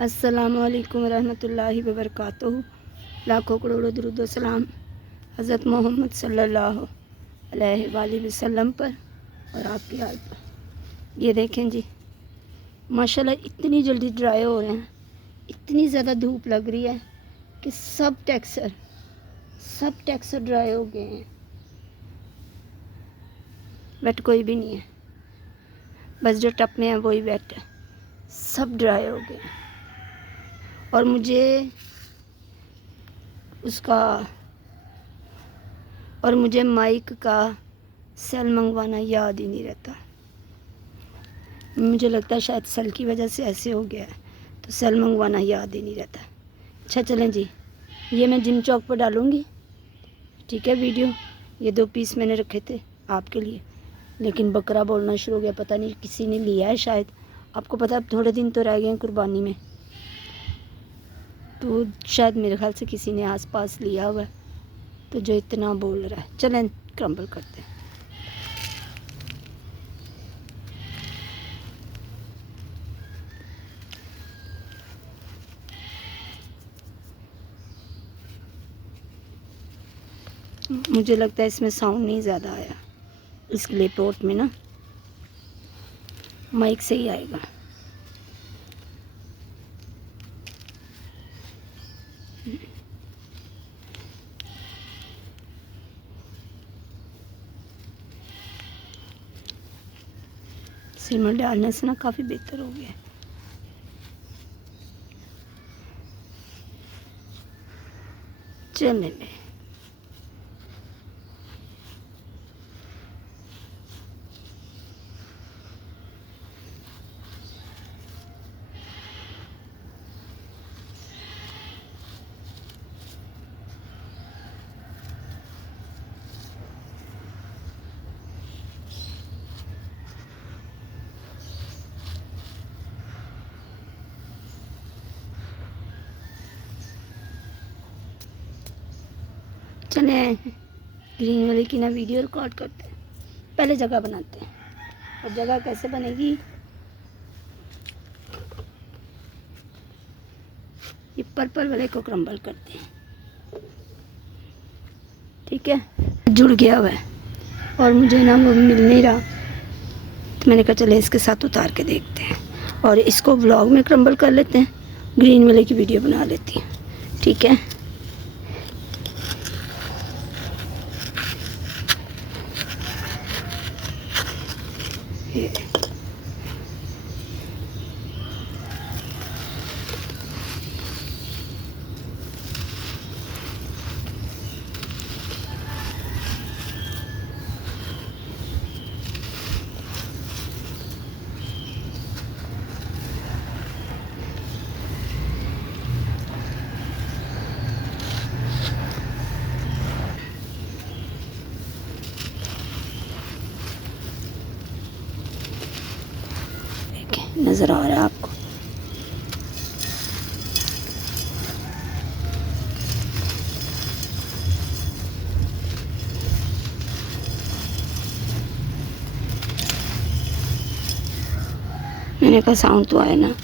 अस्सलामुअलैकुम रहमतुल्लाहि व बरकातुहू। लाखों करोड़ों दुरूद व सलाम हज़रत मोहम्मद सल्लल्लाहु अलैहि वसल्लम पर और आपकी हाल पर। ये देखें जी, माशाल्लाह इतनी जल्दी ड्राई हो रहे हैं, इतनी ज़्यादा धूप लग रही है कि सब टेक्सचर ड्राई हो गए हैं। वेट कोई भी नहीं है, बस जो टप में है वही वेट है, सब ड्राई हो गए। और मुझे माइक का सेल मंगवाना याद ही नहीं रहता। मुझे लगता है शायद सेल की वजह से ऐसे हो गया है, तो सेल मंगवाना याद ही नहीं रहता। अच्छा चलें जी, ये मैं जिम चौक पर डालूँगी, ठीक है वीडियो। ये 2 पीस मैंने रखे थे आपके लिए, लेकिन बकरा बोलना शुरू हो गया, पता नहीं किसी ने लिया है शायद। आपको पता है अब थोड़े दिन तो रह गए हैं कुर्बानी में, तो शायद मेरे ख्याल से किसी ने आसपास लिया हुआ है, तो जो इतना बोल रहा है। चलें क्रम्बल करते हैं। मुझे लगता है इसमें साउंड नहीं ज़्यादा आया, इसके लिए पोर्ट में ना माइक से ही आएगा। सिर में डालने से ना काफ़ी बेहतर हो गया। चलें चलें ग्रीन वाले की ना वीडियो रिकॉर्ड करते हैं। पहले जगह बनाते हैं, और जगह कैसे बनेगी ये पर्पल वाले को क्रम्बल करते हैं, ठीक है। जुड़ गया हुआ है और मुझे ना वो मिल नहीं रहा, तो मैंने कहा चले इसके साथ उतार के देखते हैं, और इसको व्लॉग में क्रम्बल कर लेते हैं, ग्रीन वाले की वीडियो बना लेती हैं, ठीक है। नज़र आ रहा है आपको? मैंने कहा साउंड तो आया ना।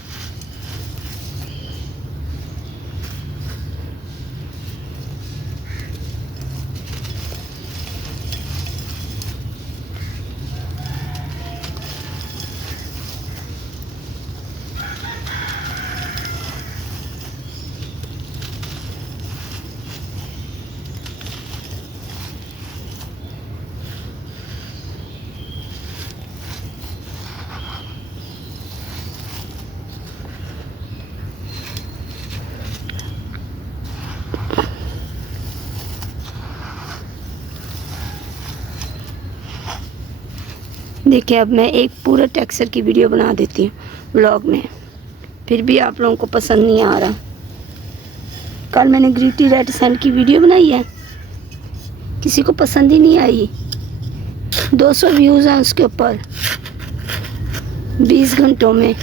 देखिए अब मैं एक पूरा टेक्सचर की वीडियो बना देती हूँ व्लॉग में, फिर भी आप लोगों को पसंद नहीं आ रहा। कल मैंने ग्रीटी रेड सैंड की वीडियो बनाई है, किसी को पसंद ही नहीं आई। 200 व्यूज़ हैं उसके ऊपर 20 घंटों में।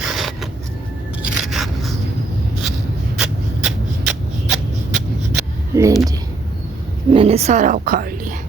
ले जी, मैंने सारा उखाड़ लिया।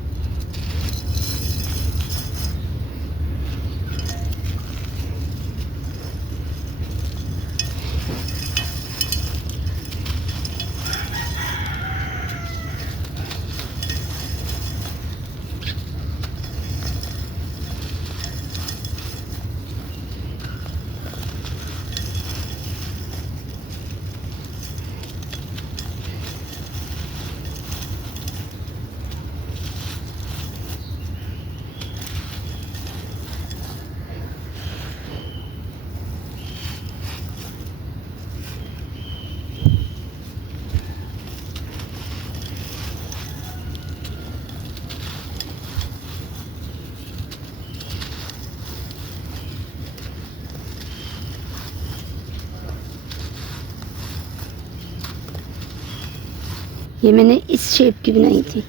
ये मैंने इस शेप की बनाई थी,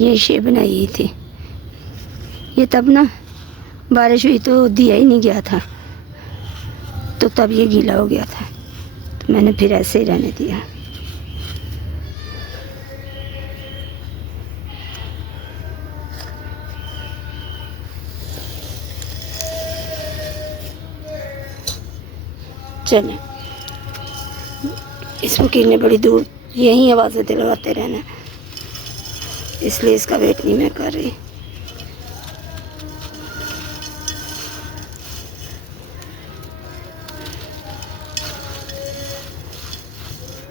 ये शेप बनाई थी। ये तब ना बारिश हुई तो दिया ही नहीं गया था, तो तब ये गीला हो गया था, तो मैंने फिर ऐसे ही रहने दिया। चलें, इस वकील ने बड़ी दूर यही आवाज़ें दिलवाते रहना, इसलिए इसका वेट नहीं मैं कर रही।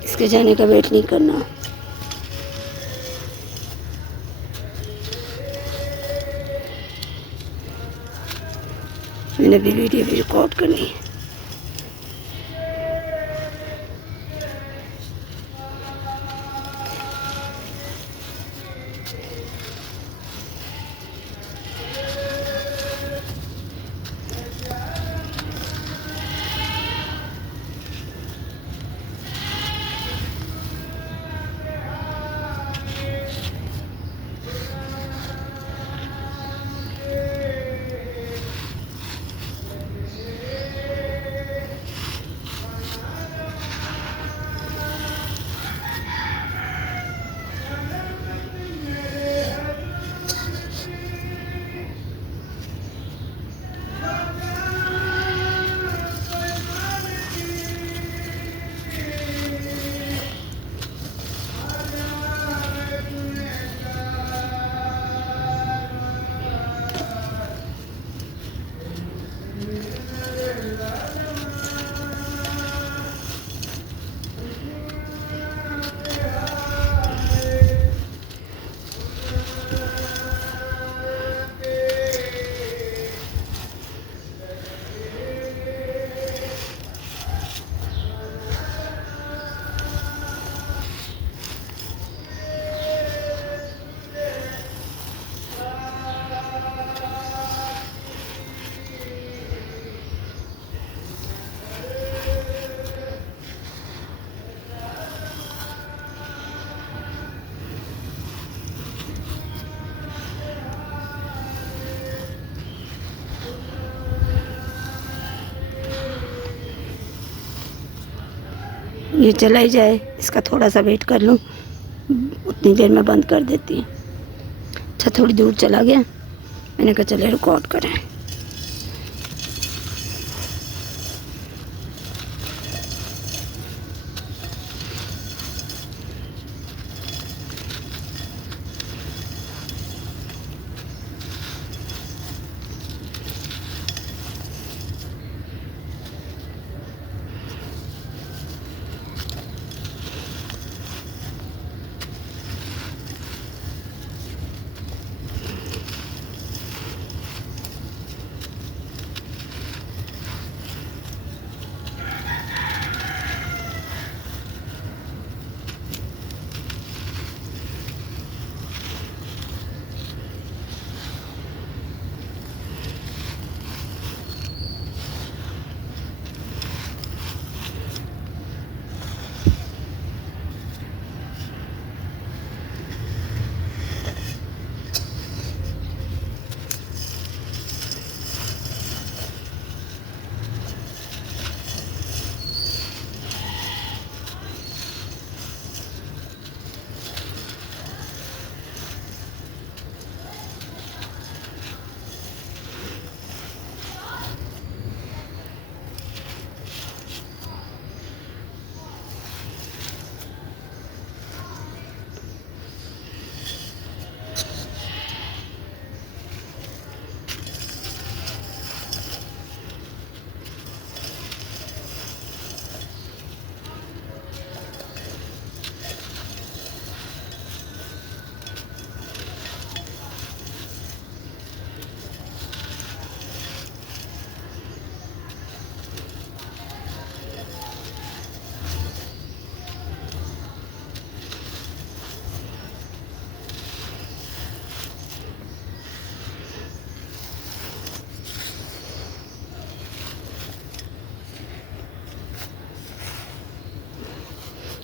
इसके जाने का वेट नहीं करना। मैंने भी वीडियो भी रिकॉर्ड करनी है। ये चला ही जाए, इसका थोड़ा सा वेट कर लूँ, उतनी देर में बंद कर देती हूँ। अच्छा, थोड़ी दूर चला गया, मैंने कहा चले रिकॉर्ड करें।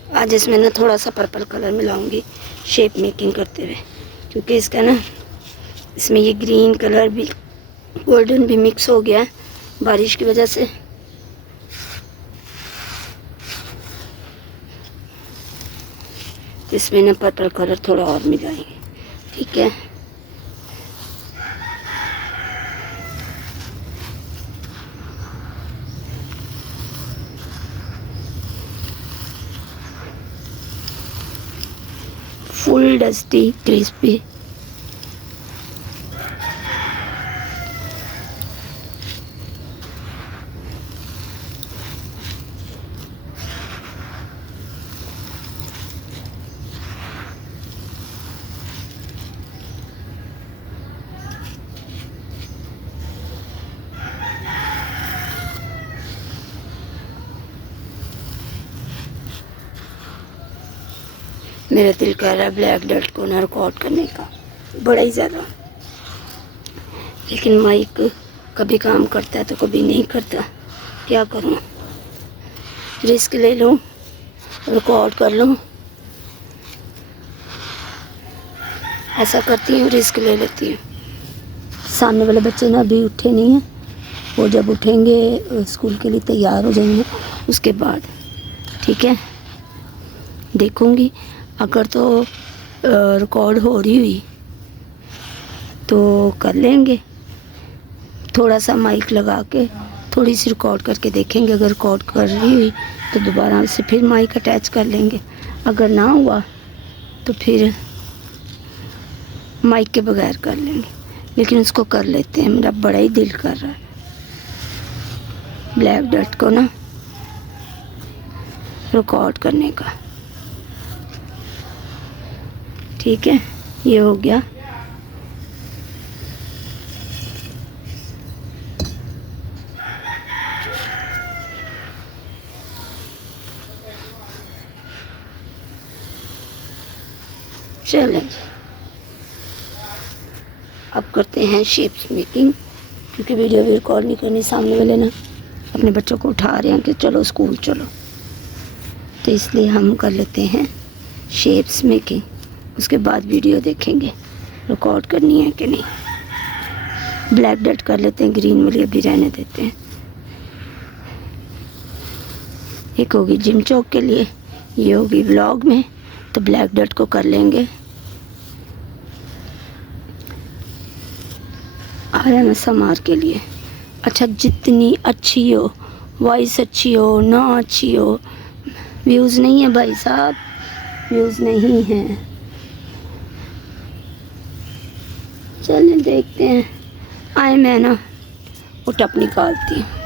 आज इसमें ना थोड़ा सा पर्पल कलर मिलाऊंगी शेप मेकिंग करते हुए, क्योंकि इसका ना इसमें ये ग्रीन कलर भी गोल्डन भी मिक्स हो गया है बारिश की वजह से। इसमें ना पर्पल कलर थोड़ा और मिलाएंगे, ठीक है। Full dusty crispy. मेरा दिल कर रहा है ब्लैक डॉट को ना रिकॉर्ड करने का बड़ा ही ज़्यादा, लेकिन माइक कभी काम करता है तो कभी नहीं करता, क्या करूँ। रिस्क ले लूँ, रिकॉर्ड कर लूँ, ऐसा करती हूँ, रिस्क ले लेती हूँ। सामने वाले बच्चे ना अभी उठे नहीं हैं, वो जब उठेंगे स्कूल के लिए तैयार हो जाएंगे उसके बाद, ठीक है। देखूँगी अगर तो रिकॉर्ड हो रही हुई तो कर लेंगे, थोड़ा सा माइक लगा के थोड़ी सी रिकॉर्ड करके देखेंगे। अगर रिकॉर्ड कर रही हुई तो दोबारा से फिर माइक अटैच कर लेंगे, अगर ना हुआ तो फिर माइक के बगैर कर लेंगे, लेकिन उसको कर लेते हैं। मेरा बड़ा ही दिल कर रहा है ब्लैक डॉट को ना रिकॉर्ड करने का, ठीक है। ये हो गया। चलें अब करते हैं शेप्स मेकिंग, क्योंकि वीडियो भी रिकॉर्ड नहीं करनी। सामने वाले ना अपने बच्चों को उठा रहे हैं कि चलो स्कूल चलो, तो इसलिए हम कर लेते हैं शेप्स मेकिंग, उसके बाद वीडियो देखेंगे रिकॉर्ड करनी है कि नहीं। ब्लैक डॉट कर लेते हैं, ग्रीन वाली अभी रहने देते हैं। एक होगी जिम चौक के लिए, ये होगी व्लॉग में, तो ब्लैक डॉट को कर लेंगे। आर्यन समार के लिए। अच्छा, जितनी अच्छी हो, वॉइस अच्छी हो ना अच्छी हो, व्यूज़ नहीं है भाई साहब, व्यूज़ नहीं है। चलें देखते हैं। आए मैं ना वो टप निकालती हूँ।